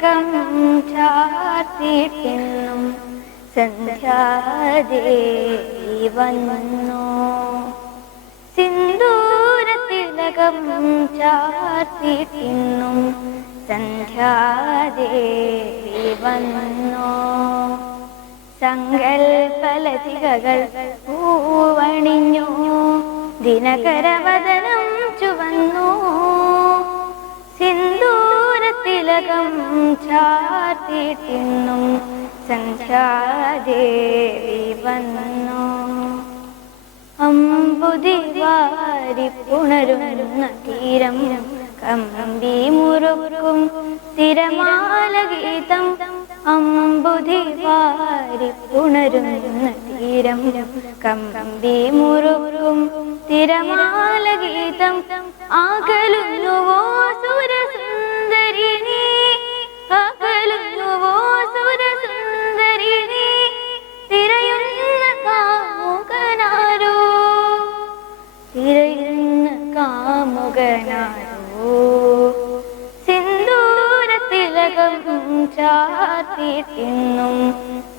തിലകം ചാർത്തിട്ടിന്നും സന്ധ്യാദേവി വന്നു. സിന്ദൂര തിലകം ചാർത്തിട്ടിന്നും സന്ധ്യാദേവി വന്നു. സങ്കൽപ്പലതികകൾ പൂവണിഞ്ഞു, ദിനകരവദനം ചുവന്നു. സിന്ദൂര തിലകം ചാർത്തിട്ടിന്നും സന്ധ്യാദേവി വന്നു. അമ്പുതി വാരിപ്പുണരുന്ന തീരം കമ്പി മുറുക്കും തിരമാല ഗീതം. അമ്പുതി വാരിപ്പുണരുന്ന തീരം കമ്പി മുറുക്കും തിരമാല ഗീതം. അകലുന്നുവോ സുരസുന്ദരിനി, അകലുന്നുവോ സുരസുന്ദരിനി, തിരയുന്ന കാമുകനാരോ, തിരയുന്ന കാമുകനാരോ. സിന്ദൂര തിലകം ചാർത്തിട്ടിന്നും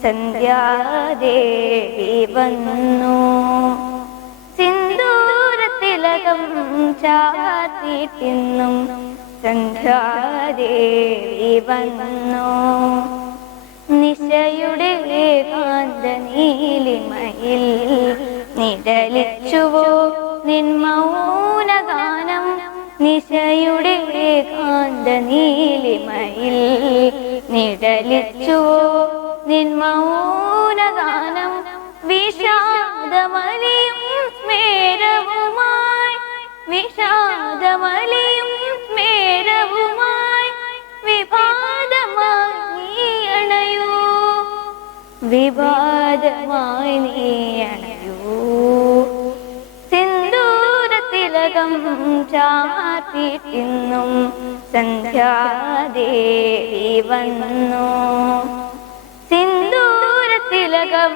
സന്ധ്യാദേവി വന്നു. സിന്ദൂര തിലകം ചാർത്തിട്ടിന്നും സന്ധ്യാദേവി വന്നു. നിശയുടെ ഏകാന്ത നീലിമയിൽ നിഴലിച്ചുവോ നിൻ മൗനഗാനം. നിശയുടെ ഏകാന്ത നീലിമയിൽ നിഴലിച്ചുവോ നിൻ മൗനഗാനം. വിഷാദമലിയും സ്മേരവുമായി, വിഷാദമലിയും സ്മേരവുമായി വിവാദമായി നീ അണയൂ, വിവാദമായി നീ അണയൂ. സിന്ദൂര തിലകം ചാർത്തിട്ടിന്നും സന്ധ്യാദേവി വന്നു. സിന്ദൂര തിലകം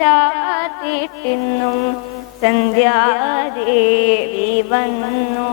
ചാർത്തിട്ടിന്നും സന്ധ്യാദേവി വന്നു.